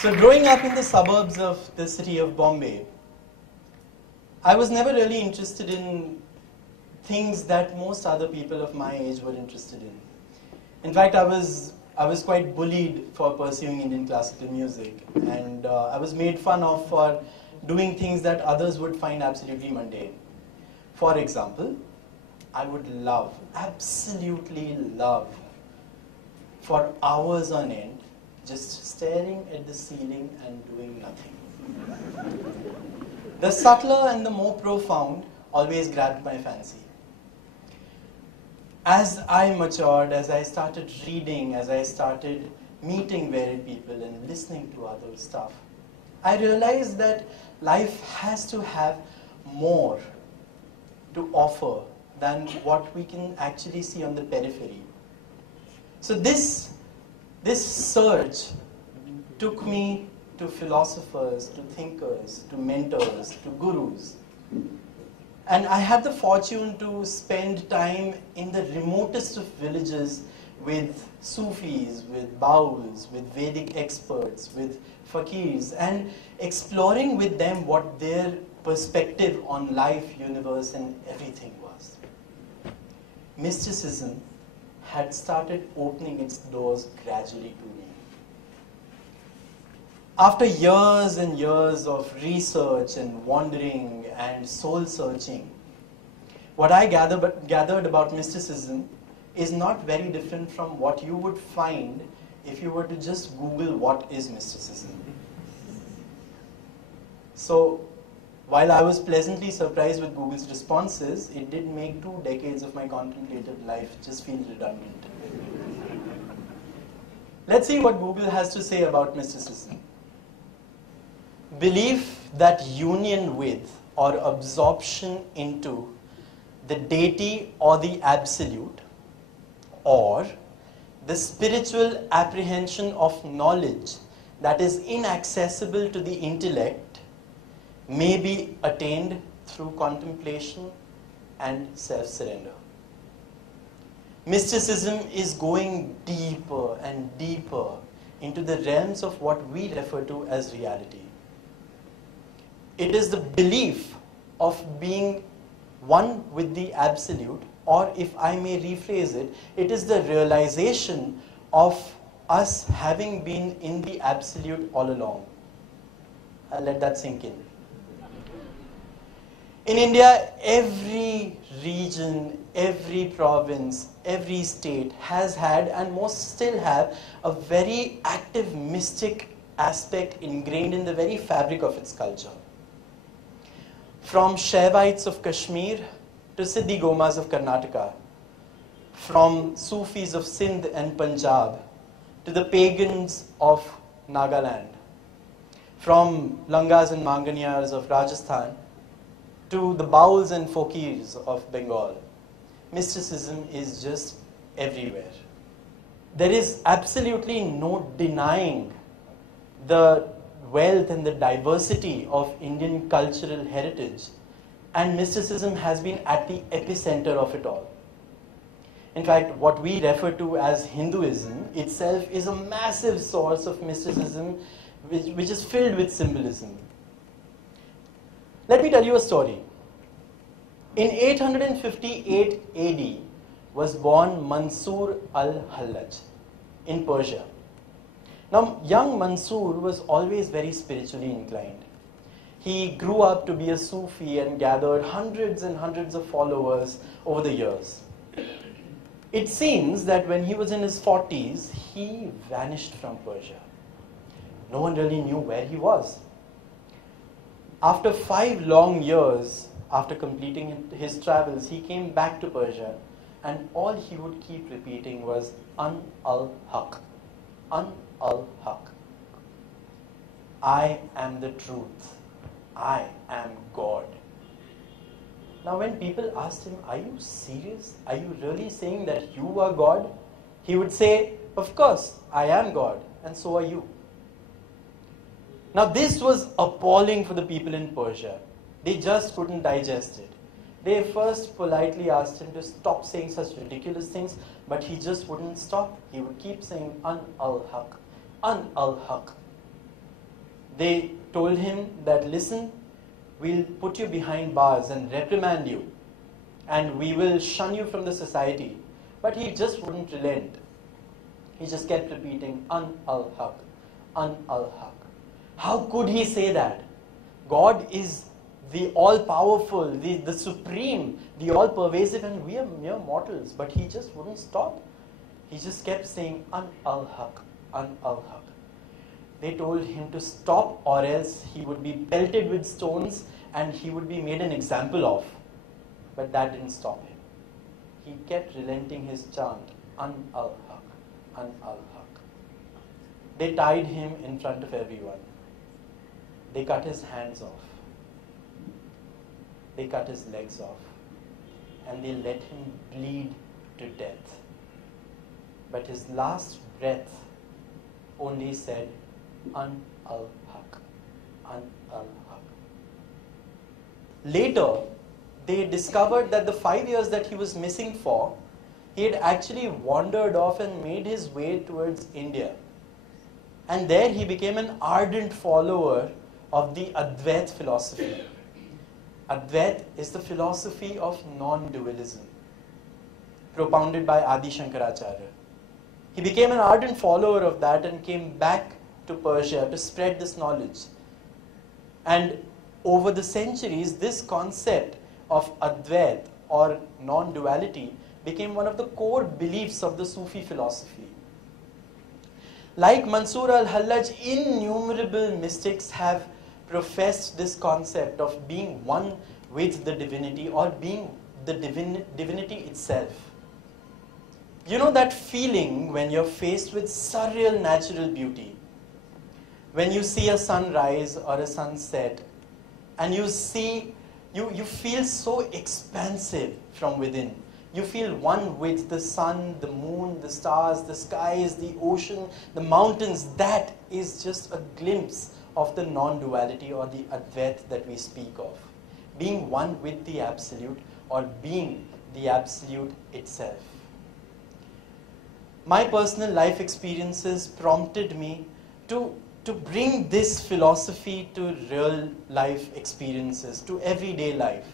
So growing up in the suburbs of the city of Bombay, I was never really interested in things that most other people of my age were interested in. In fact, I was quite bullied for pursuing Indian classical music, and I was made fun of for doing things that others would find absolutely mundane. For example, I would love, absolutely love, for hours on end, just staring at the ceiling and doing nothing. The subtler and the more profound always grabbed my fancy. As I matured, as I started reading, as I started meeting varied people and listening to other stuff, I realized that life has to have more to offer than what we can actually see on the periphery. So this surge took me to philosophers, to thinkers, to mentors, to gurus. And I had the fortune to spend time in the remotest of villages with Sufis, with Bauls, with Vedic experts, with fakirs, and exploring with them what their perspective on life, universe, and everything was. Mysticism had started opening its doors gradually to me. After years and years of research and wandering and soul searching, what I gathered about mysticism is not very different from what you would find if you were to just Google what is mysticism. So, while I was pleasantly surprised with Google's responses, it did make 2 decades of my contemplative life just feel redundant. Let's see what Google has to say about mysticism. Belief that union with or absorption into the deity or the absolute, or the spiritual apprehension of knowledge that is inaccessible to the intellect, may be attained through contemplation and self-surrender. Mysticism is going deeper and deeper into the realms of what we refer to as reality. It is the belief of being one with the absolute, or if I may rephrase it, it is the realization of us having been in the absolute all along. I'll let that sink in. In India, every region, every province, every state has had and most still have a very active mystic aspect ingrained in the very fabric of its culture. From Shaivites of Kashmir to Siddhi Gomas of Karnataka, from Sufis of Sindh and Punjab to the pagans of Nagaland, from Langas and Manganiyars of Rajasthan to the Bauls and Fakirs of Bengal, mysticism is just everywhere. There is absolutely no denying the wealth and the diversity of Indian cultural heritage, and mysticism has been at the epicenter of it all. In fact, what we refer to as Hinduism itself is a massive source of mysticism which is filled with symbolism. Let me tell you a story. In 858 AD was born Mansur al-Hallaj in Persia. Now, young Mansur was always very spiritually inclined. He grew up to be a Sufi and gathered hundreds and hundreds of followers over the years. It seems that when he was in his 40s, he vanished from Persia. No one really knew where he was. After 5 long years, after completing his travels, he came back to Persia, and all he would keep repeating was An al-Haq. An al-Haq. I am the truth. I am God. Now when people asked him, are you serious? Are you really saying that you are God? He would say, of course, I am God, and so are you. Now this was appalling for the people in Persia. They just couldn't digest it. They first politely asked him to stop saying such ridiculous things, but he just wouldn't stop. He would keep saying, An al-Haq, An al-Haq. They told him that, listen, we'll put you behind bars and reprimand you, and we will shun you from the society. But he just wouldn't relent. He just kept repeating, An-al-Haq, An-al-Haq. How could he say that? God is the all-powerful, the supreme, the all-pervasive, and we are mere mortals. But he just wouldn't stop. He just kept saying, An-al-Haq, An-al-Haq. They told him to stop, or else he would be pelted with stones and he would be made an example of. But that didn't stop him. He kept relenting his chant, An-al-Haq, An-al-Haq. They tied him in front of everyone. They cut his hands off. They cut his legs off. And they let him bleed to death. But his last breath only said, An-al-Haq, An-al-Haq. Later, they discovered that the 5 years that he was missing for, he had actually wandered off and made his way towards India. And there he became an ardent follower of the Advait philosophy. Advait is the philosophy of non-dualism, propounded by Adi Shankaracharya. He became an ardent follower of that and came back to Persia to spread this knowledge. And over the centuries, this concept of Advait or non-duality became one of the core beliefs of the Sufi philosophy. Like Mansur al-Hallaj, innumerable mystics have professed this concept of being one with the divinity or being the divinity itself. You know that feeling when you're faced with surreal natural beauty? When you see a sunrise or a sunset and you feel so expansive from within. You feel one with the sun, the moon, the stars, the skies, the ocean, the mountains. That is just a glimpse of the non-duality or the Advait that we speak of. Being one with the Absolute or being the Absolute itself. My personal life experiences prompted me to bring this philosophy to real life experiences, to everyday life.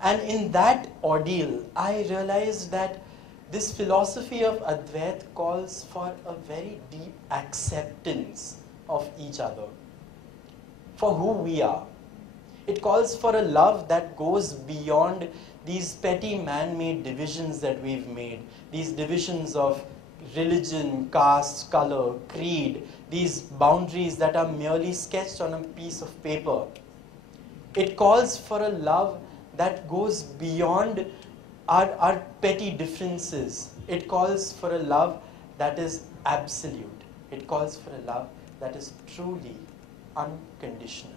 And in that ordeal, I realized that this philosophy of Advait calls for a very deep acceptance of each other, for who we are. It calls for a love that goes beyond these petty man-made divisions that we've made, these divisions of religion, caste, color, creed, these boundaries that are merely sketched on a piece of paper. It calls for a love that goes beyond our petty differences. It calls for a love that is absolute. It calls for a love that is truly unconditional.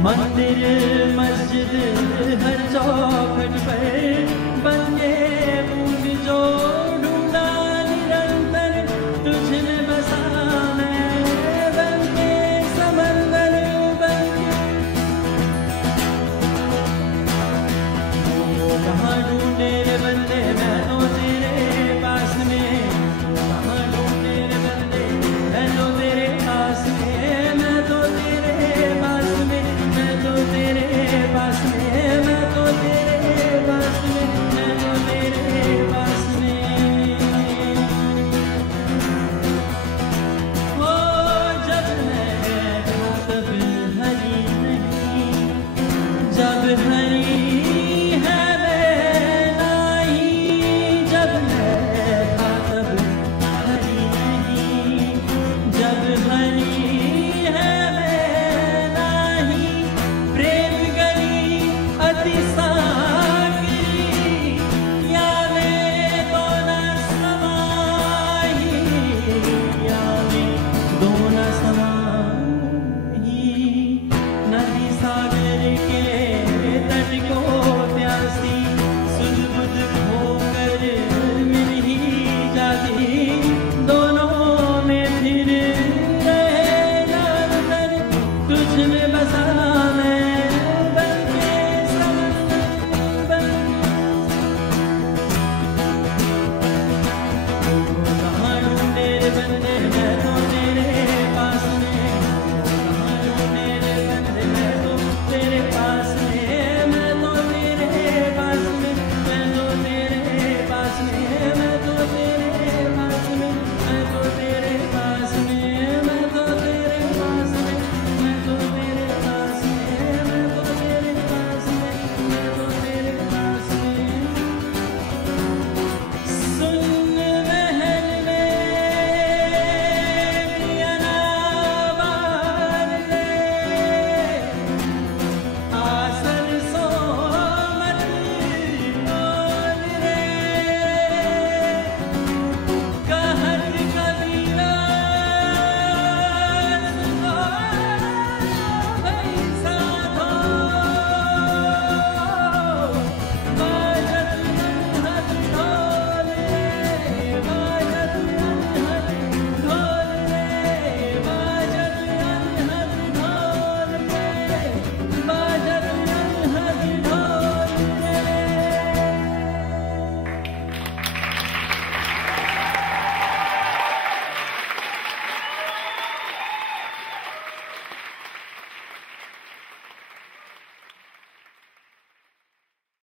मंदिर मस्जिद हर चौखट पर बने फूल जो ढूंढा निरंतर तुझ में बसा मैं बन के समंदर बन के कहाँ ढूंढे रे बंदे